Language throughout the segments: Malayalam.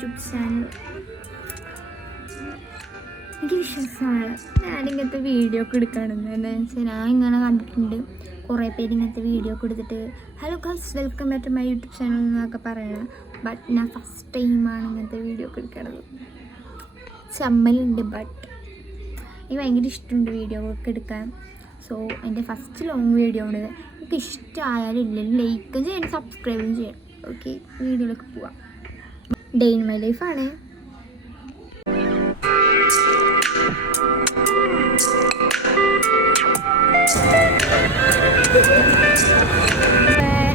YouTube channel. എനിക്ക് വിശ്വാസമാണ് ഞാനിങ്ങനത്തെ വീഡിയോ ഒക്കെ എടുക്കുകയാണെന്ന്. എന്താണെന്ന് വെച്ചാൽ ഞാൻ ഇങ്ങനെ കണ്ടിട്ടുണ്ട് കുറേ പേര് ഇങ്ങനത്തെ വീഡിയോ ഒക്കെ എടുത്തിട്ട് hello guys welcome back to my YouTube channel എന്നൊക്കെ പറയണം. ബട്ട് ഞാൻ ഫസ്റ്റ് ടൈമാണ് ഇങ്ങനത്തെ വീഡിയോ ഒക്കെ എടുക്കണത്. ചമ്മലുണ്ട്, ബട്ട് എനിക്ക് ഭയങ്കര ഇഷ്ടമുണ്ട് വീഡിയോ ഒക്കെ എടുക്കാൻ. സോ എൻ്റെ ഫസ്റ്റ് ലോങ് വീഡിയോ ഉണ്ട്. എനിക്ക് ഇഷ്ടമായാലും ഇല്ലെങ്കിൽ ലൈക്കും ചെയ്യണം, സബ്സ്ക്രൈബും ചെയ്യണം. ഓക്കെ, വീഡിയോയിലേക്ക് പോവാം. ഡേ ഇൻ മൈ ലൈഫാണ്.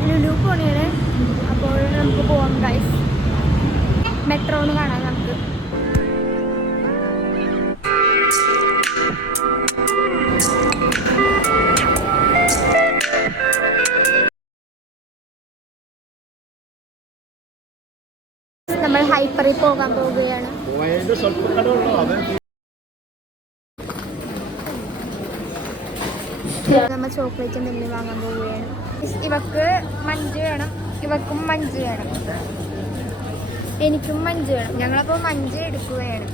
ലുലു പോണേണ്. അപ്പോൾ നമുക്ക് പോവാം ഗൈസ്. മെട്രോ ഒന്ന് കാണാം നമുക്ക്. നമ്മൾ ഹൈപ്പറിൽ പോകാൻ പോവുകയാണ്. നമ്മൾ ചോക്ലേറ്റ് എന്തെങ്കിലും വാങ്ങാൻ പോവുകയാണ്. ഇവക്ക് മഞ്ച് വേണം, ഇവക്കും മഞ്ച് വേണം, എനിക്കും മഞ്ച് വേണം. ഞങ്ങളപ്പോൾ മഞ്ച് എടുക്കുകയാണ്.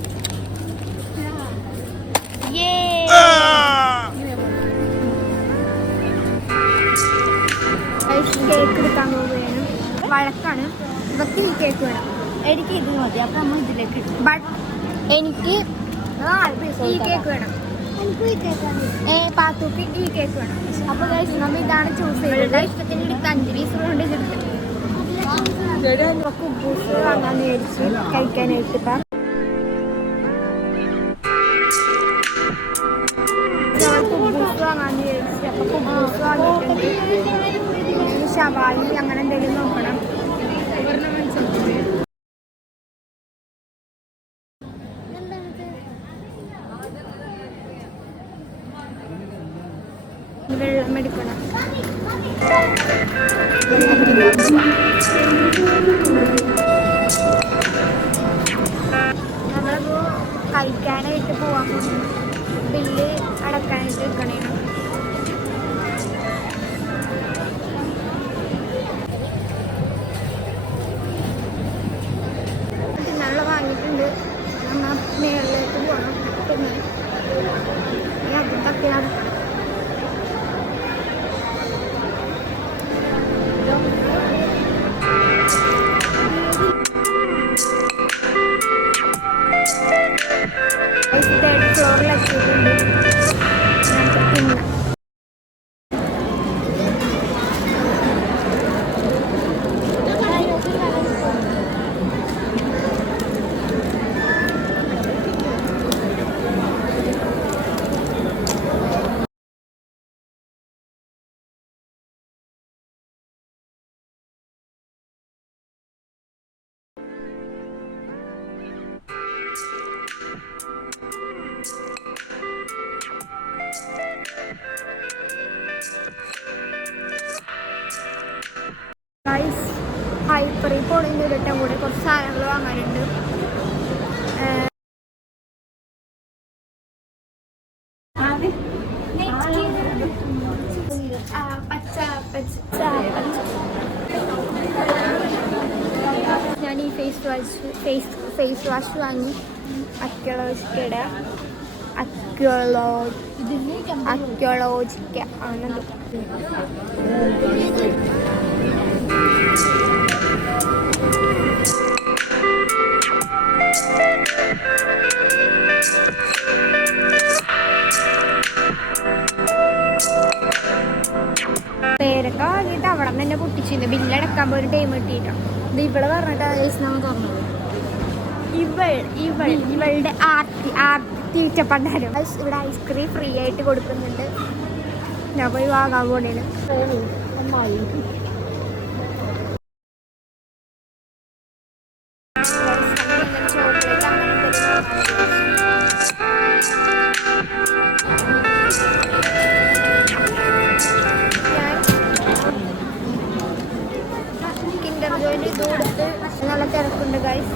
കേക്ക് എടുക്കാൻ പോവുകയാണ്. വഴക്കാണ്. ഇവക്ക് ഈ കേക്ക് വേണം, എനിക്ക് ഇത് മതി. അപ്പം നമ്മൾ ഇതിലേക്ക് ഇടും. ബട്ട് എനിക്ക് ഈ കേക്ക് വേണം. പാത്തൂക്ക് ഈ കേക്ക് വേണം. അപ്പോൾ നമ്മൾ ഇതാണ് ചൂസ് ചെയ്തത്. ഇഷ്ടത്തിന് എടുത്ത് 5 പീസ് കൊണ്ട് ഇതെടുത്ത് കുബൂസ് വാങ്ങാൻ മേടിച്ച് കഴിക്കാനായിട്ട്. ഇപ്പം കുബൂസ് വാങ്ങാൻ മേടിച്ച് അപ്പം കുബൂസ് വാങ്ങിയിട്ടുണ്ട്. ഷവായി അങ്ങനെ എന്തെങ്കിലും നോക്കണം. വെള്ളം എടുക്കണം. നമ്മളിപ്പോൾ കഴിക്കാനായിട്ട് പോവാൻ പോകുന്നു. ബില്ല് അടക്കാനായിട്ട് എടുക്കണേണ്. പിന്നുള്ള വാങ്ങിയിട്ടുണ്ട്. നമ്മൾ മേളിലേക്ക് പോകണം. പിന്നെ അതിൻ്റെയൊക്കെ നടക്കണം. ഹൈപ്പറിൽ പോണെങ്കിൽ ഒരിട്ടം കൂടെ കുറച്ച് സാധനങ്ങൾ വാങ്ങാനുണ്ട്. ഞാൻ ഈ ഫേസ് വാഷ് വാങ്ങി. അക്യോളജിക്കയുടെ അക്യോളജിക്ക ആണത്. പേരൊക്കെ വാങ്ങിയിട്ട് അവിടെ തന്നെ പൊട്ടിച്ചിരുന്നു. ബില്ലടക്കാൻ പോയി ടൈം കിട്ടിയിട്ടോ. ഇത് ഇവിടെ പറഞ്ഞിട്ട് നമ്മൾ തുറന്നത്. ഇവളുടെ തീറ്റപ്പണ്ടാരം. ഇവിടെ ഐസ്ക്രീം ഫ്രീ ആയിട്ട് കൊടുക്കുന്നുണ്ട്. ഞാൻ പോയി വാങ്ങാൻ പോണേണ്. കിൻഡർ ജോയിന് ഇത് കൊടുത്ത് നല്ല തിരക്കുണ്ട് ഗൈസ്.